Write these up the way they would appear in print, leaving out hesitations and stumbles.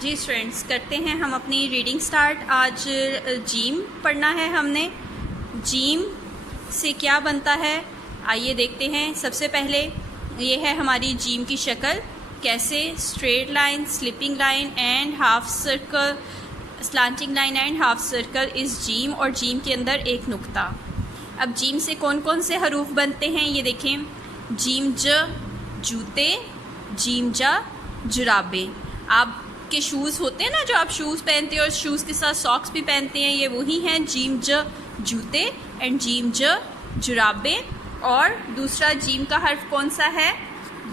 जी students, करते हैं हम अपनी रीडिंग स्टार्ट। आज जीम पढ़ना है हमने। जीम से क्या बनता है आइए देखते हैं। सबसे पहले ये है हमारी जीम की शक्ल, कैसे straight line, slipping line and half circle, slanting line and half circle इस जीम, और जीम के अंदर एक नुक्ता। अब जीम से कौन कौन से हरूफ बनते हैं ये देखें। जीम ज जूते, जीम जा जुराबे। आपके शूज़ होते हैं ना, जो आप शूज़ पहनते हैं और शूज़ के साथ सॉक्स भी पहनते हैं, ये वही हैं जीम ज जूते एंड जीम ज जुराबे। और दूसरा जीम का हर्फ कौन सा है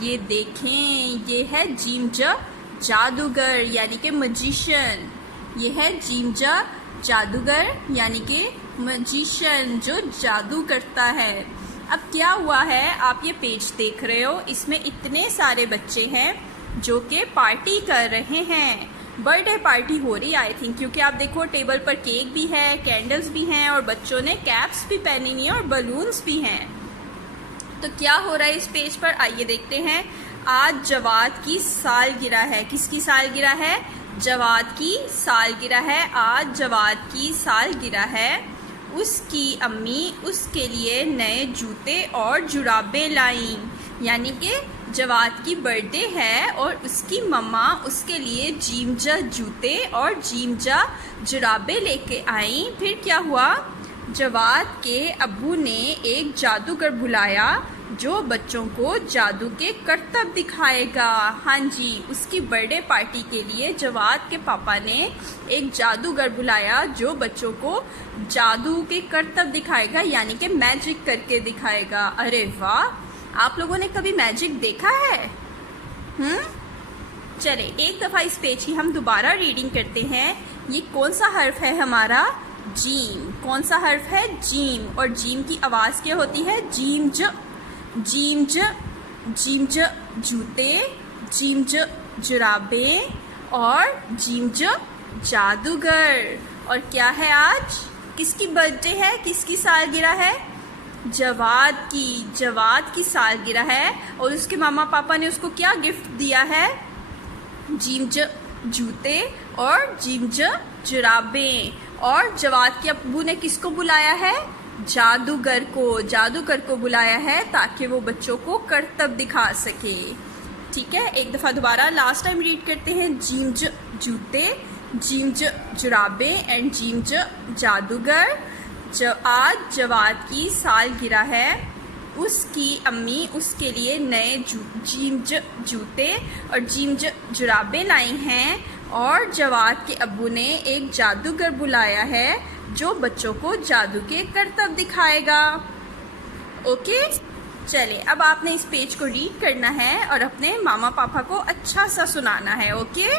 ये देखें, ये है जीम ज जादूगर यानी कि मजिशियन। ये है जीम ज जादूगर यानी कि मजिशियन, जो जादू करता है। अब क्या हुआ है, आप ये पेज देख रहे हो, इसमें इतने सारे बच्चे हैं जो कि पार्टी कर रहे हैं। बर्थडे पार्टी हो रही आई थिंक, क्योंकि आप देखो टेबल पर केक भी है, कैंडल्स भी हैं और बच्चों ने कैप्स भी पहनी हुई हैं और बलून्स भी हैं। तो क्या हो रहा है इस पेज पर आइए देखते हैं। आज जवाद की सालगिरह है। किसकी सालगिरह है? जवाद की सालगिरह है। आज जवाद की सालगिरह है। उसकी अम्मी उसके लिए नए जूते और जुराबे लाईं, यानी कि जवाद की बर्थडे है और उसकी मम्मा उसके लिए जीमजा जूते और जीमजा जुराबे लेके आई। फिर क्या हुआ, जवाद के अब्बू ने एक जादूगर बुलाया जो बच्चों को जादू के करतब दिखाएगा। हाँ जी, उसकी बर्थडे पार्टी के लिए जवाद के पापा ने एक जादूगर बुलाया जो बच्चों को जादू के करतब दिखाएगा, यानी कि मैजिक करके दिखाएगा। अरे वाह, आप लोगों ने कभी मैजिक देखा है? चले एक दफ़ा इस पेज की हम दोबारा रीडिंग करते हैं। ये कौन सा हर्फ है हमारा? जीम। कौन सा हर्फ है? जीम। और जीम की आवाज़ क्या होती है? जीम ज, जीम ज, जीम ज जूते, जीम ज जुराबे और जीम ज जादूगर। और क्या है आज? किसकी बर्थडे है? किसकी सालगिरह है? जवाद की सालगिरह है। और उसके मामा पापा ने उसको क्या गिफ्ट दिया है? जीम ज जूते और जीम ज जुराबे। और जवाद के अब्बू ने किसको बुलाया है? जादूगर को बुलाया है ताकि वो बच्चों को करतब दिखा सके। ठीक है, एक दफ़ा दोबारा लास्ट टाइम रीड करते हैं। जीम ज जूते, जीम ज जुराबे एंड जीम ज जादूगर। आज जवाद की सालगिरह है। उसकी अम्मी उसके लिए नए जीम ज जूते और जीम ज जुराबे लाई हैं। और जवाद के अब्बू ने एक जादूगर बुलाया है जो बच्चों को जादू के करतब दिखाएगा। ओके, चले अब आपने इस पेज को रीड करना है और अपने मामा पापा को अच्छा सा सुनाना है। ओके।